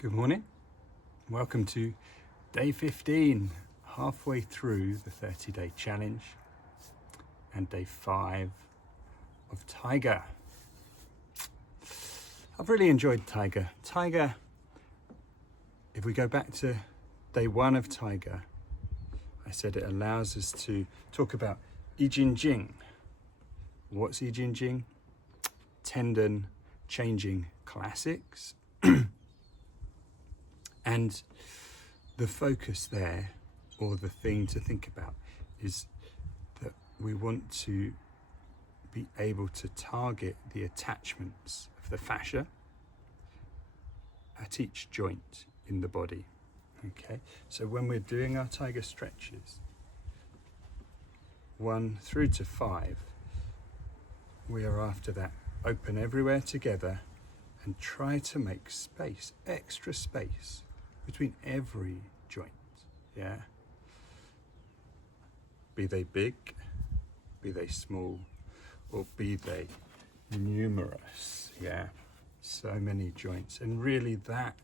Good morning. Welcome to day 15, halfway through the 30-day challenge and day 5 of Tiger. I've really enjoyed Tiger. Tiger, if we go back to day 1 of Tiger, I said it allows us to talk about I Ching Jing. What's I Ching Jing? Tendon changing classics. And the focus there, or the thing to think about, is that we want to be able to target the attachments of the fascia at each joint in the body. Okay, so when we're doing our Tiger stretches, 1 through to 5, we are after that open everywhere together and try to make space, extra space, between every joint, yeah? Be they big, be they small, or be they numerous, yeah? So many joints, and really that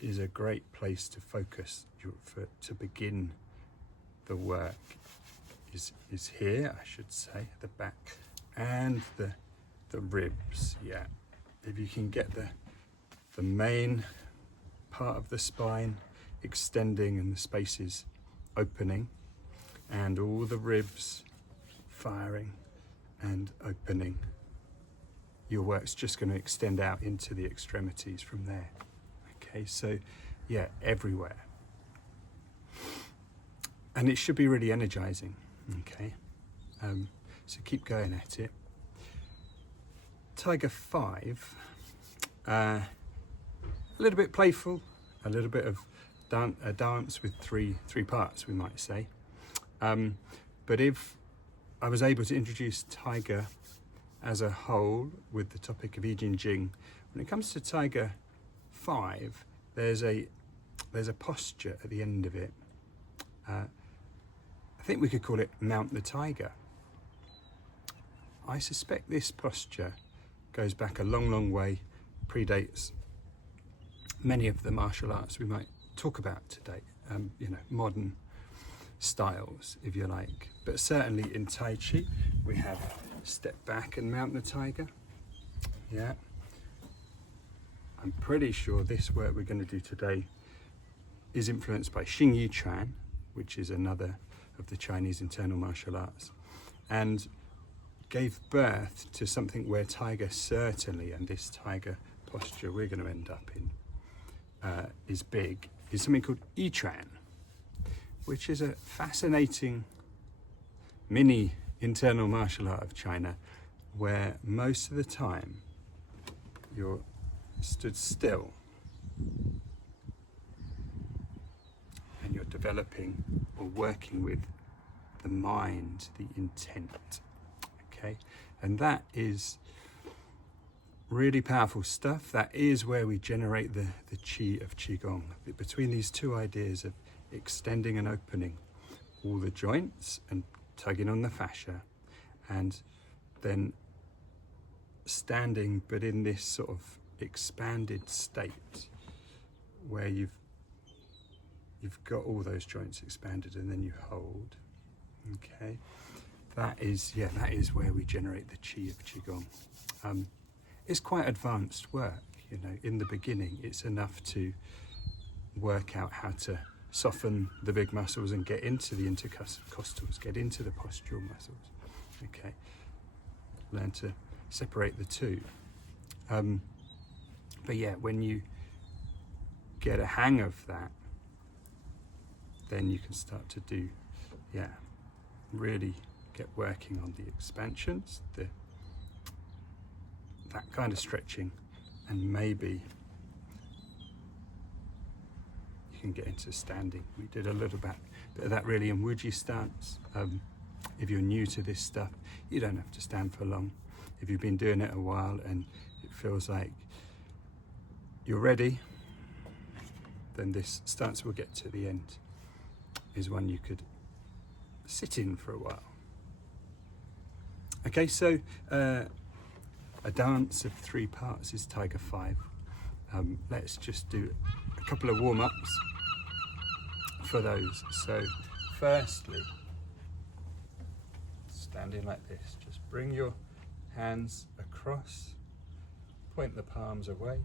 is a great place to focus to begin the work. Is here, I should say, the back and the ribs, yeah? If you can get the main part of the spine extending and the spaces opening, and all the ribs firing and opening, your work's just going to extend out into the extremities from there. Okay, so yeah, everywhere. And it should be really energizing. Okay, so keep going at it. Tiger 5, a little bit playful, a little bit of a dance with three parts, we might say. But if I was able to introduce Tiger as a whole with the topic of I Ching Jing, when it comes to Tiger 5, there's a posture at the end of it. I think we could call it Mount the Tiger. I suspect this posture goes back a long way, predates many of the martial arts we might talk about today, modern styles, if you like. But certainly in Tai Chi, we have step back and mount the tiger. Yeah. I'm pretty sure this work we're going to do today is influenced by Xing Yi Quan, which is another of the Chinese internal martial arts, and gave birth to something where Tiger certainly, and this Tiger posture we're going to end up in, is big, is something called I Chuan, which is a fascinating mini internal martial art of China, where most of the time you're stood still and you're developing or working with the mind, the intent. Okay, and that is really powerful stuff. That is where we generate the chi of Qigong, between these two ideas of extending and opening all the joints and tugging on the fascia, and then standing but in this sort of expanded state where you've got all those joints expanded, and then you hold. Okay, that is where we generate the chi of Qigong. It's quite advanced work, in the beginning. It's enough to work out how to soften the big muscles and get into the intercostals, get into the postural muscles. Okay, learn to separate the two. But yeah, when you get a hang of that, then you can start to do, really get working on the expansions, that kind of stretching, and maybe you can get into standing. We did a little bit of that really in Wuji stance. If you're new to this stuff, you don't have to stand for long. If you've been doing it a while and it feels like you're ready, then this stance we'll get to the end is one you could sit in for a while. Okay, so a dance of 3 parts is Tiger 5. let's just do a couple of warm-ups for those. So firstly, standing like this, just bring your hands across, point the palms away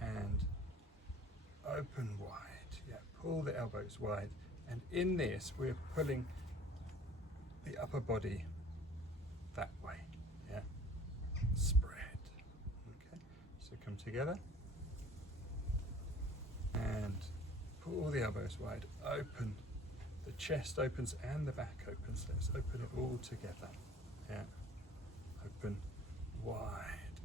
and open wide. Yeah, pull the elbows wide, and in this we're pulling the upper body that way. Yeah, spread. Okay, so come together and pull the elbows wide, open. The chest opens and the back opens. Let's open it all together. Yeah, open wide,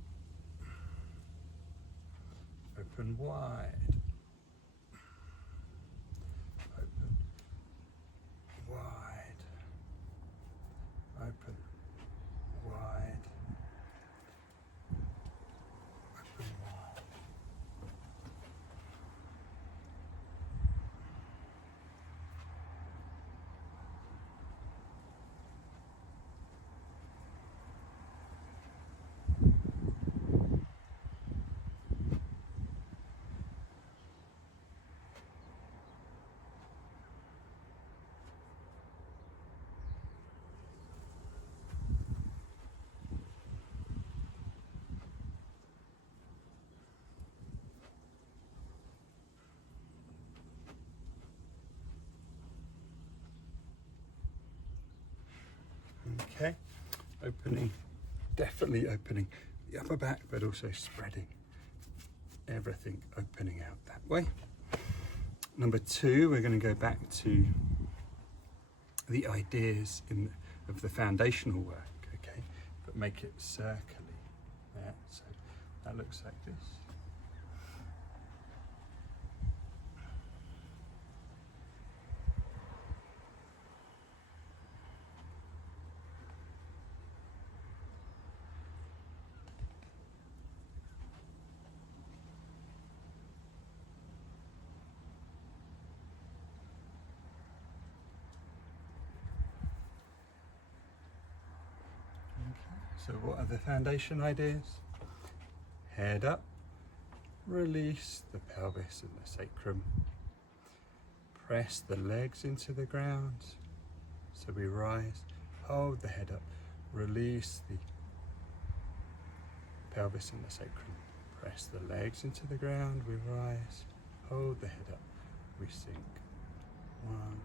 open wide, open wide, open wide, open wide. Okay, opening, definitely opening the upper back, but also spreading everything, opening out that way. Number two, we're going to go back to the ideas of the foundational work, okay, but make it circularly. Yeah, so that looks like this. So what are the foundation ideas? Head up, release the pelvis and the sacrum. Press the legs into the ground. So we rise, hold the head up, release the pelvis and the sacrum. Press the legs into the ground, we rise, hold the head up, we sink. 1,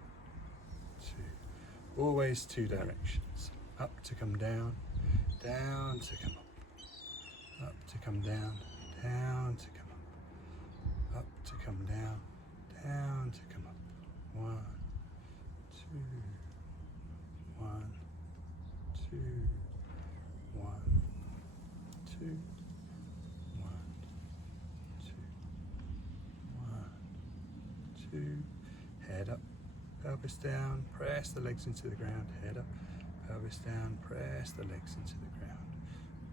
2. Always two directions. Up to come down, down to come up to come down, down to come up to come down, down to come up. 1, 2, 1, 2, 1, 2, 1, 2, 1, 2. Head up, pelvis down, press the legs into the ground, head up, pelvis down, press the legs into the ground.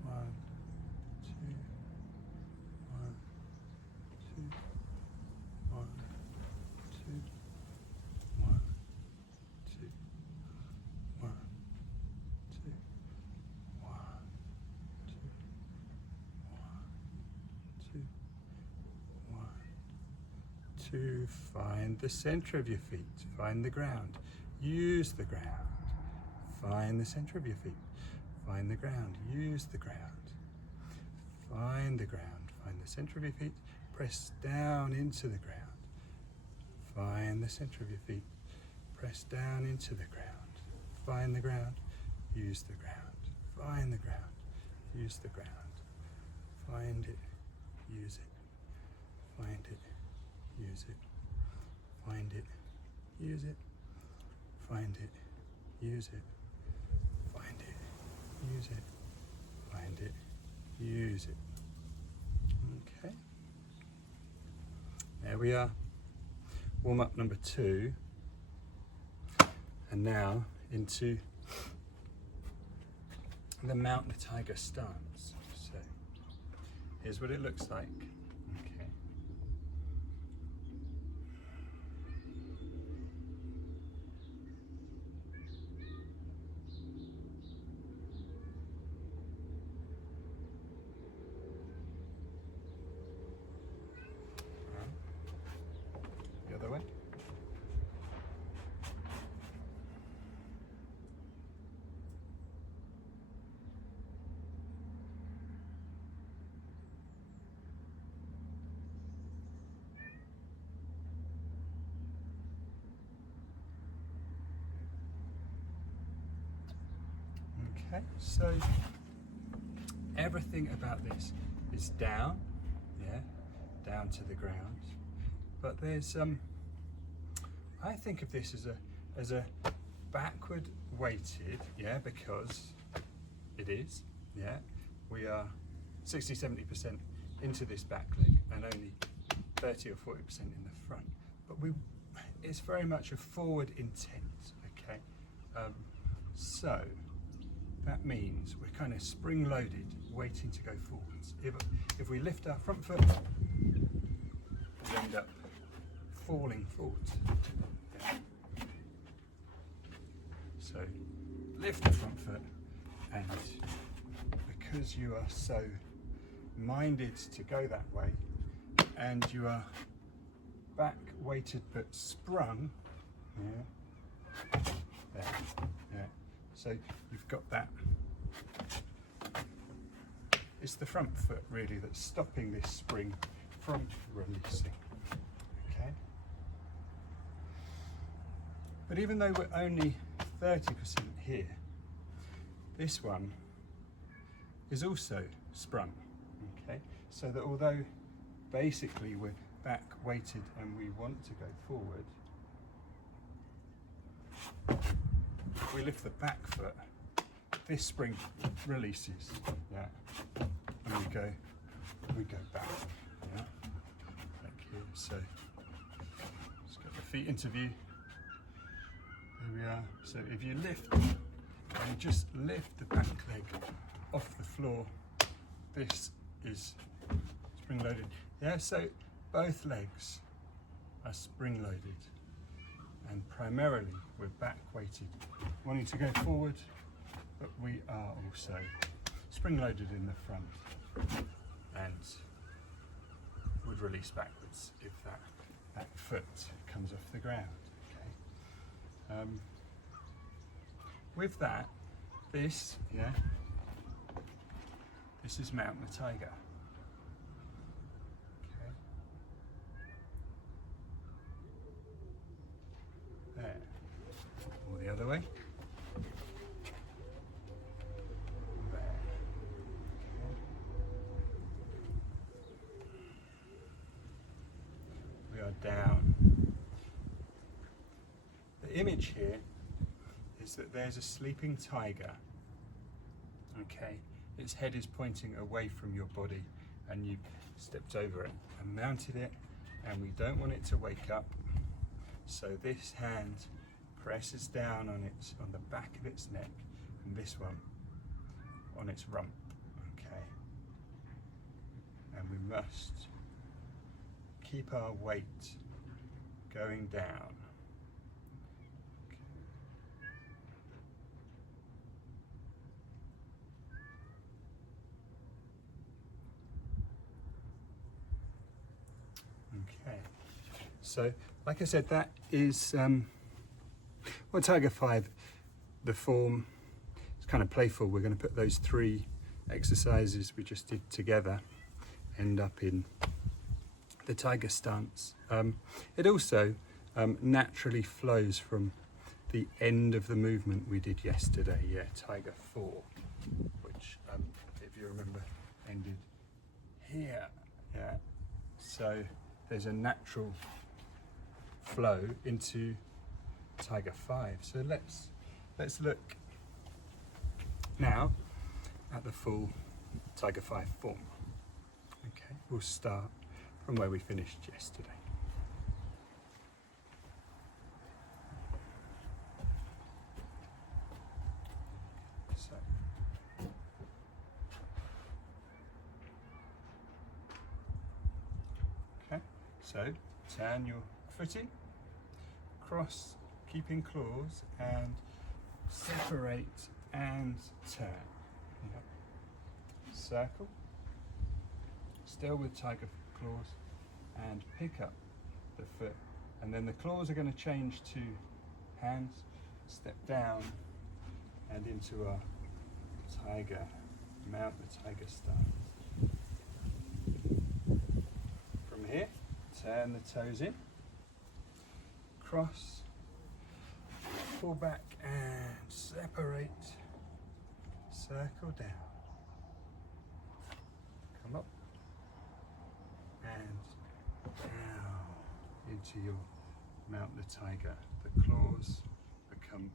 1, 2, 1, 2, 1, 2, 1, 2, 1, 2, 1, 2, 1, 2, 1, 2. Find the center of your feet, find the ground, use the ground. Find the center of your feet, find the ground, use the ground. Find the ground, find the center of your feet, press down into the ground. Find the center of your feet, press down into the ground. Find the ground, use the ground. Find the ground, use the ground. Find it, use it. Find it, use it. Find it, use it. Find it, use it. Find it, use it. Find it, use it. Okay. There we are. Warm up number 2. And now into the Mount the Tiger stance. So here's what it looks like. Okay. Okay, so everything about this is down, yeah, down to the ground. But there's I think of this as a backward weighted, yeah, because it is, yeah. We are 60-70% into this back leg and only 30 or 40% in the front. But it's very much a forward intent, okay? So that means we're kind of spring loaded, waiting to go forwards. If we lift our front foot, we end up falling forwards. Yeah. So lift the front foot, and because you are so minded to go that way, and you are back weighted but sprung, yeah, there, yeah. So you've got that. It's the front foot really that's stopping this spring from releasing. Okay. But even though we're only 30% here, this one is also sprung. Okay. So that although basically we're back weighted and we want to go forward, if we lift the back foot, this spring releases, yeah, and we go back, yeah, like here. So let's get the feet into view. There we are. So if you lift and just lift the back leg off the floor, this is spring loaded. Yeah, so both legs are spring loaded, and primarily we're back weighted, wanting to go forward, but we are also spring loaded in the front and would release backwards if that foot comes off the ground. Okay. With that, this is Mount the Tiger. Okay. There. Or the other way. There. Okay. We are down. The image here is that there's a sleeping tiger. Okay. Its head is pointing away from your body, and you've stepped over it and mounted it, and we don't want it to wake up. So this hand presses down on the back of its neck, and this one on its rump. Okay. And we must keep our weight going down. Okay, so like I said, that is well, Tiger 5, the form is kind of playful. We're going to put those 3 exercises we just did together, end up in the Tiger stance. It also naturally flows from the end of the movement we did yesterday, yeah, Tiger 4, which, if you remember, ended here, yeah. So there's a natural flow into Tiger 5. So let's look now at the full Tiger 5 form. Okay, we'll start from where we finished yesterday. So okay, so turn your footing, cross, keeping claws, and separate and turn. Yep. Circle, still with tiger claws, and pick up the foot. And then the claws are going to change to hands, step down and into a tiger, mount the tiger stance. From here, turn the toes in, cross, pull back and separate, circle down, come up and down into your Mount the Tiger. The claws become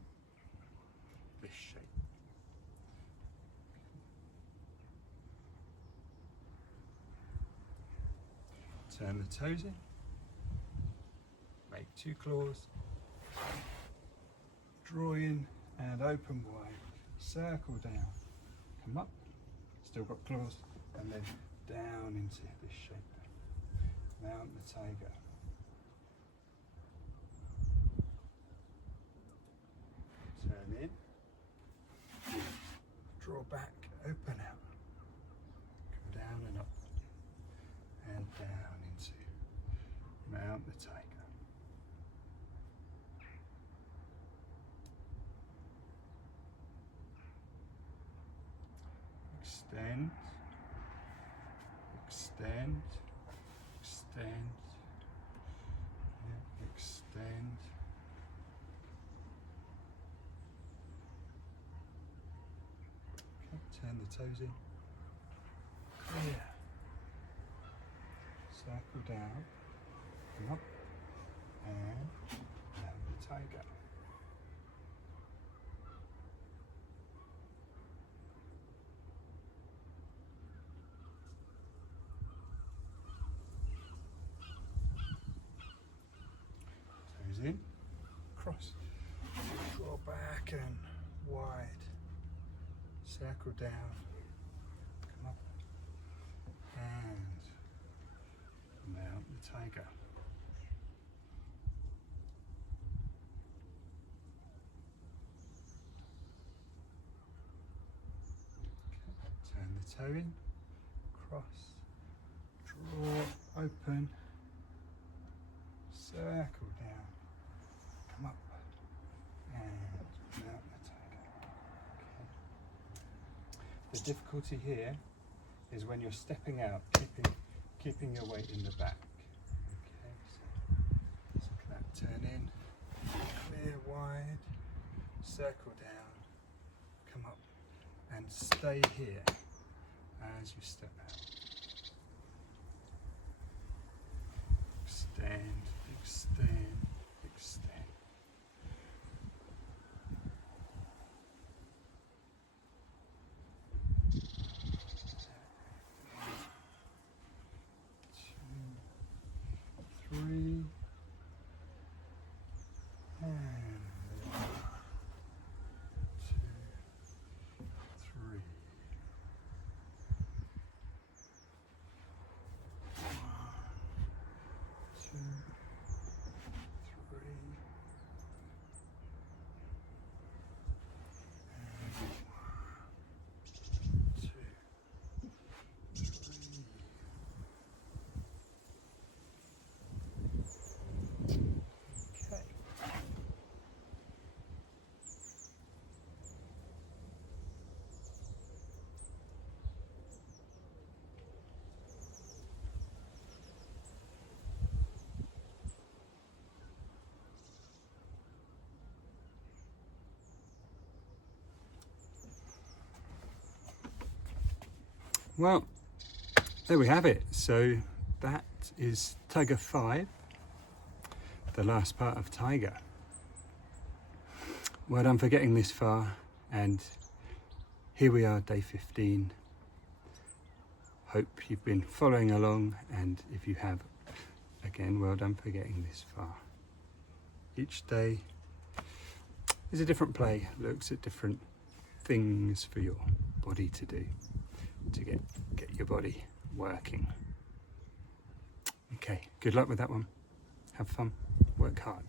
this shape. Turn the toes in, make 2 claws, draw in and open wide, circle down, come up, still got claws, and then down into this shape. Mount the Tiger. Turn in, draw back, open out, come down and up, and down into Mount the Tiger. Extend, extend, extend, yeah, extend. Okay, turn the toes in, clear, circle down, come up, and down the tiger. In, cross, draw back and wide, circle down, come up, and mount the tiger. Okay. Turn the toe in, cross, draw, open, circle down, come up and mount the tiger. Okay. The difficulty here is when you're stepping out, keeping your weight in the back. Okay, so look at that, turn in, clear wide, circle down, come up and stay here as you step out. Extend, extend, extend. Three, and 1, 2, 3. 1, 2, 3. Well, there we have it. So that is Tiger 5, the last part of Tiger. Well done for getting this far, and here we are, day 15. Hope you've been following along, and if you have, again, well done for getting this far. Each day is a different play, looks at different things for your body to do, to get your body working. Okay, good luck with that one. Have fun, work hard.